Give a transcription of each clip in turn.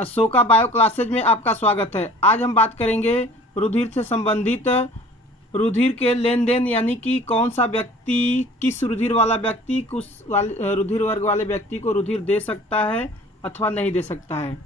Ashoka bio classes में आपका स्वागत है। आज हम बात करेंगे रुधिर से संबंधित रुधिर के लेन देन, यानी कि कौन सा व्यक्ति, किस रुधिर वाला व्यक्ति रुधिर वर्ग वाले व्यक्ति को रुधिर दे सकता है अथवा नहीं दे सकता है।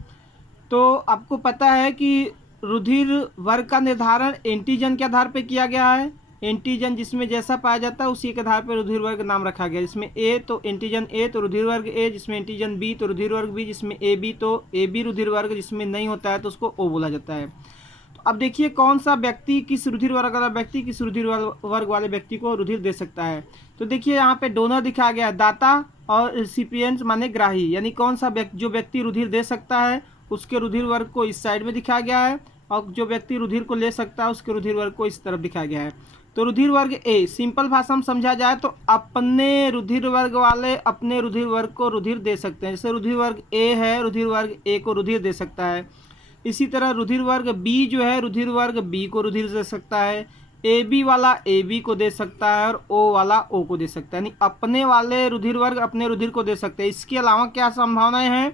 तो आपको पता है कि रुधिर वर्ग का निर्धारण एंटीजन के आधार पर किया गया है। एंटीजन जिसमें जैसा पाया जाता है उसी के आधार पर रुधिर वर्ग नाम रखा गया। जिसमें ए तो एंटीजन ए तो रुधिर वर्ग ए, जिसमें एंटीजन बी तो रुधिर वर्ग बी, जिसमें ए बी तो ए बी रुधिर वर्ग, जिसमें नहीं होता है तो उसको ओ बोला जाता है। तो अब देखिए कौन सा व्यक्ति, किस रुधिर वर्ग वाला व्यक्ति किस रुधिर वर्ग वाले व्यक्ति को रुधिर दे सकता है। तो देखिए यहाँ पे डोनर दिखाया गया है, दाता, और रिसिपिएंट माने ग्राही, यानी कौन सा जो व्यक्ति रुधिर दे सकता है उसके रुधिर वर्ग को इस साइड में दिखाया गया है, और जो व्यक्ति रुधिर को ले सकता है उसके रुधिर वर्ग को इस तरफ दिखाया गया है। तो रुधिर वर्ग ए, सिंपल भाषा में समझा जाए तो अपने रुधिर वर्ग वाले अपने रुधिर वर्ग को रुधिर दे सकते हैं। जैसे रुधिर वर्ग ए है, रुधिर वर्ग ए को रुधिर दे सकता है। इसी तरह रुधिर वर्ग बी जो है, रुधिर वर्ग बी को रुधिर दे सकता है। ए बी वाला ए बी को दे सकता है, और ओ वाला ओ को दे सकता है, यानी अपने वाले रुधिर वर्ग अपने रुधिर को दे सकते हैं। इसके अलावा क्या संभावनाएं हैं,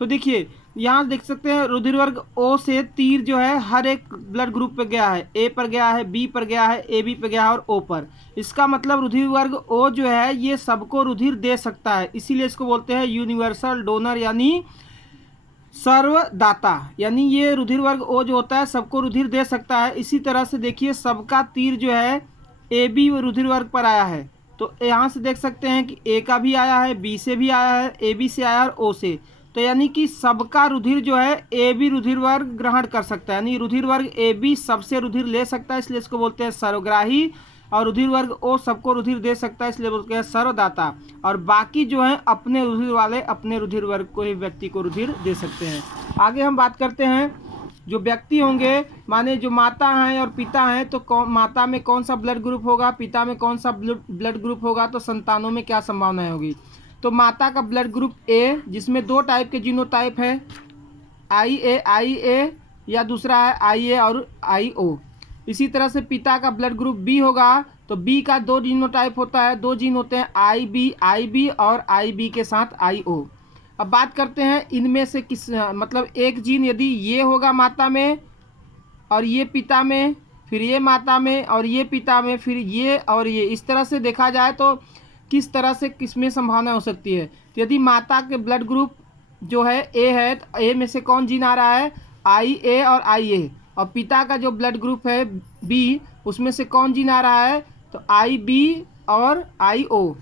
तो देखिए यहाँ देख सकते हैं रुधिर वर्ग ओ से तीर जो है हर एक ब्लड ग्रुप पे गया है, ए पर गया है, बी पर गया है, ए बी पर गया है और ओ पर। इसका मतलब रुधिर वर्ग ओ जो है ये सबको रुधिर दे सकता है, इसीलिए इसको बोलते हैं यूनिवर्सल डोनर यानी सर्वदाता। यानी ये रुधिर वर्ग ओ जो होता है सबको रुधिर दे सकता है। इसी तरह से देखिए सबका तीर जो है ए बी रुधिर वर्ग पर आया है, तो यहाँ से देख सकते हैं कि ए का भी आया है, बी से भी आया है, ए बी से आया है और ओ से। तो यानी कि सबका रुधिर जो है ए बी रुधिर वर्ग ग्रहण कर सकता है, यानी रुधिर वर्ग ए बी सबसे रुधिर ले सकता है, इसलिए इसको बोलते हैं सर्वग्राही। और रुधिर वर्ग ओ सबको रुधिर दे सकता है, इसलिए बोलते हैं सर्वदाता। और बाकी जो है अपने रुधिर वाले अपने रुधिर वर्ग को ही व्यक्ति को रुधिर दे सकते हैं। आगे हम बात करते हैं जो व्यक्ति होंगे, माने जो माता हैं और पिता हैं, तो माता में कौन सा ब्लड ग्रुप होगा, पिता में कौन सा ब्लड ग्रुप होगा, तो संतानों में क्या संभावनाएं होगी। तो माता का ब्लड ग्रुप ए, जिसमें दो टाइप के जीनोटाइप है, आई ए या दूसरा है आई ए और आई ओ। इसी तरह से पिता का ब्लड ग्रुप बी होगा, तो बी का दो जीनोटाइप होता है, दो जीन होते हैं आई बी और आई बी के साथ आई ओ। अब बात करते हैं इनमें से किस, मतलब एक जीन यदि ये होगा माता में और ये पिता में, फिर ये माता में और ये पिता में, फिर ये और ये, इस तरह से देखा जाए तो किस तरह से किसमें संभावना हो सकती है। तो यदि माता के ब्लड ग्रुप जो है ए है, तो ए में से कौन जीन आ रहा है, आई ए और आई ए। और पिता का जो ब्लड ग्रुप है बी, उसमें से कौन जीन आ रहा है, तो आई बी और आई ओ।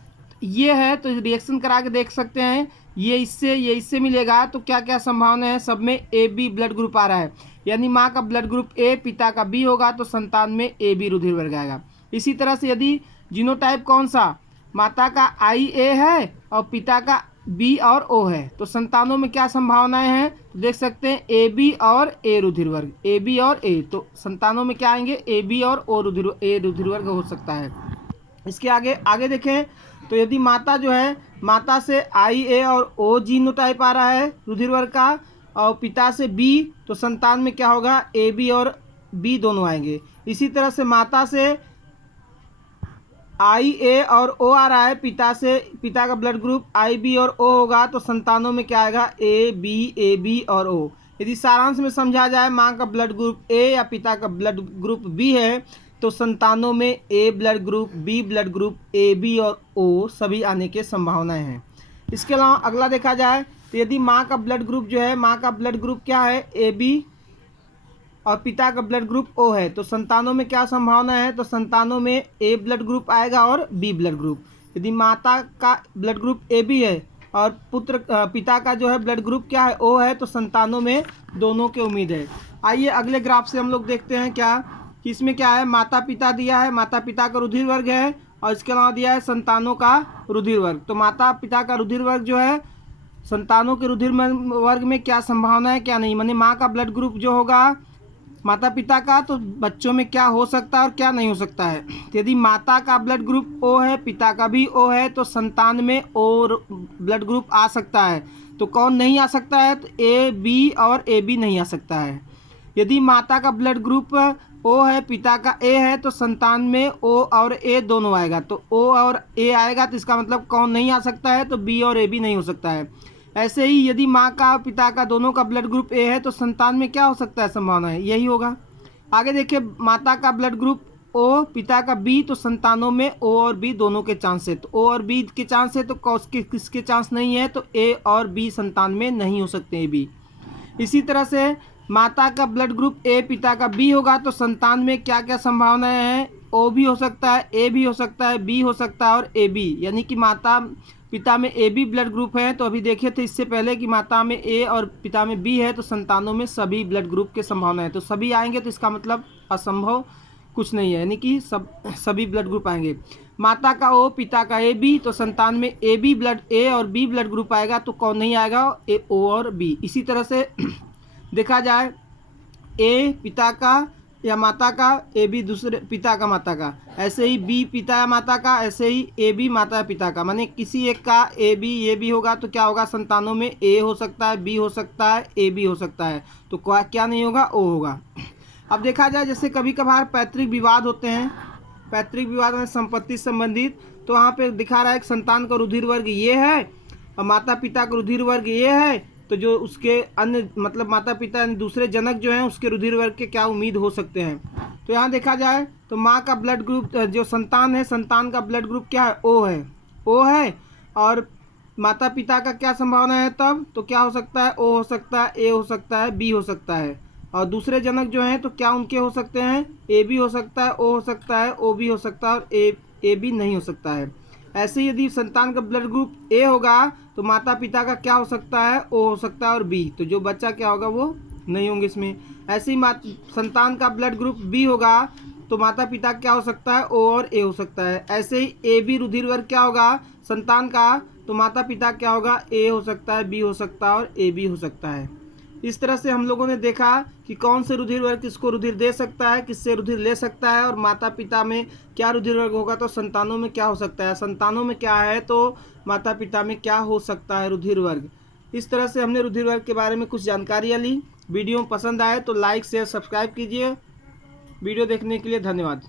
ये है, तो रिएक्शन करा के देख सकते हैं, ये इससे मिलेगा, तो क्या क्या संभावना है, सब में ए बी ब्लड ग्रुप आ रहा है। यानी माँ का ब्लड ग्रुप ए, पिता का बी होगा, तो संतान में ए बी रुधिर वर्ग आएगा। इसी तरह से यदि जीनोटाइप कौन सा, माता का आई ए है और पिता का बी और ओ है, तो संतानों में क्या संभावनाएं हैं, तो देख सकते हैं ए बी और ए रुधिर वर्ग, ए बी और ए, तो संतानों में क्या आएंगे, ए बी और ओ रुधिर वर्ग हो सकता है। इसके आगे देखें तो यदि माता जो है, माता से आई ए और ओ जीनोटाइप आ रहा है रुधिर वर्ग का, और पिता से बी, तो संतान में क्या होगा, ए बी और बी दोनों आएंगे। इसी तरह से माता से आई ए और ओ आ रहा है, पिता का ब्लड ग्रुप आई बी और ओ होगा, तो संतानों में क्या आएगा, ए बी और ओ। यदि सारांश में समझा जाए, माँ का ब्लड ग्रुप ए या पिता का ब्लड ग्रुप बी है, तो संतानों में A blood group, B blood group, A B और ओ सभी आने के संभावनाएं हैं। इसके अलावा अगला देखा जाए तो यदि माँ का ब्लड ग्रुप जो है, माँ का ब्लड ग्रुप क्या है, ए बी, और पिता का ब्लड ग्रुप ओ है, तो संतानों में क्या संभावना है, तो संतानों में ए ब्लड ग्रुप आएगा और बी ब्लड ग्रुप। यदि माता का ब्लड ग्रुप ए बी है और पिता का जो है ब्लड ग्रुप क्या है, ओ है, तो संतानों में दोनों के उम्मीद है। आइए अगले ग्राफ से हम लोग देखते हैं क्या कि इसमें क्या है, माता पिता दिया है, माता पिता का रुधिर वर्ग है, और इसके अलावा दिया है संतानों का रुधिर वर्ग। तो माता पिता का रुधिर वर्ग जो है, संतानों के रुधिर वर्ग में क्या संभावना है क्या नहीं, माने माँ का ब्लड ग्रुप जो होगा माता पिता का, तो बच्चों में क्या हो सकता है और क्या नहीं हो सकता है। तो यदि माता का ब्लड ग्रुप ओ है, पिता का भी ओ है, तो संतान में ओ ब्लड ग्रुप आ सकता है। तो कौन नहीं आ सकता है, तो ए बी और ए बी नहीं आ सकता है। यदि माता का ब्लड ग्रुप ओ है, पिता का ए है, तो संतान में ओ और ए दोनों आएगा, तो ओ और ए आएगा, तो इसका मतलब कौन नहीं आ सकता है, तो बी और ए बी नहीं हो सकता है। ऐसे ही यदि माँ का पिता का दोनों का ब्लड ग्रुप ए है तो संतान में क्या हो सकता है, संभावना है यही होगा। आगे देखिए, माता का ब्लड ग्रुप ओ, पिता का बी, तो संतानों में ओ और बी दोनों के चांस है। तो ओ और बी के चांस है तो किसके चांस नहीं है, तो ए और बी संतान में नहीं हो सकते बी। इसी तरह से माता का ब्लड ग्रुप ए, पिता का बी होगा तो संतान में क्या क्या संभावनाएं हैं, ओ भी हो सकता है, ए भी हो सकता है, बी हो सकता है और ए बी, यानी कि माता पिता में ए बी ब्लड ग्रुप है। तो अभी देखे थे इससे पहले कि माता में ए और पिता में बी है तो संतानों में सभी ब्लड ग्रुप के संभावना है। तो सभी आएंगे तो इसका मतलब असंभव कुछ नहीं है, यानी कि सभी ब्लड ग्रुप आएंगे। माता का ओ, पिता का ए बी, तो संतान में ए और बी ब्लड ग्रुप आएगा तो कौन नहीं आएगा, ए ओ और बी। इसी तरह से देखा जाए ए पिता का या माता का, ए बी दूसरे पिता का माता का, ऐसे ही बी पिता या माता का, ऐसे ही ए बी माता या पिता का, माने किसी एक का ए बी ये भी होगा तो क्या होगा, संतानों में ए हो सकता है, बी हो सकता है, ए बी हो सकता है, तो क्या नहीं होगा, ओ होगा। अब देखा जाए जैसे कभी कभार पैतृक विवाद होते हैं, पैतृक विवाद में संपत्ति संबंधित, तो वहाँ पे दिखा रहा है कि संतान का रुधिर वर्ग ये है और माता पिता का रुधिर वर्ग ये है, तो जो उसके अन्य मतलब माता पिता दूसरे जनक जो हैं उसके रुधिर वर्ग के क्या उम्मीद हो सकते हैं। तो यहाँ देखा जाए तो माँ का ब्लड ग्रुप जो संतान है, संतान का ब्लड ग्रुप क्या है, ओ है, ओ है, और माता पिता का क्या संभावना है तब, तो क्या हो सकता है, ओ हो सकता है, ए हो सकता है, बी हो सकता है, और दूसरे जनक जो हैं तो क्या उनके हो सकते हैं, ए बी हो सकता है, ओ हो सकता है, ओ बी हो सकता है और ए बी नहीं हो सकता है। ऐसे यदि संतान का ब्लड ग्रुप ए होगा तो माता पिता का क्या हो सकता है, ओ हो सकता है और बी, तो जो बच्चा क्या होगा वो नहीं होंगे इसमें। ऐसे ही संतान का ब्लड ग्रुप बी होगा तो माता पिता क्या हो सकता है, ओ और ए हो सकता है। ऐसे ही ए बी रुधिर वर्ग क्या होगा संतान का, तो माता पिता क्या होगा, ए हो सकता है, बी हो सकता है और ए बी हो सकता है। इस तरह से हम लोगों ने देखा कि कौन से रुधिर वर्ग किसको रुधिर दे सकता है, किससे रुधिर ले सकता है, और माता पिता में क्या रुधिर वर्ग होगा तो संतानों में क्या हो सकता है, संतानों में क्या है तो माता पिता में क्या हो सकता है रुधिर वर्ग। इस तरह से हमने रुधिर वर्ग के बारे में कुछ जानकारियाँ ली। वीडियो पसंद आए तो लाइक शेयर सब्सक्राइब कीजिए। वीडियो देखने के लिए धन्यवाद।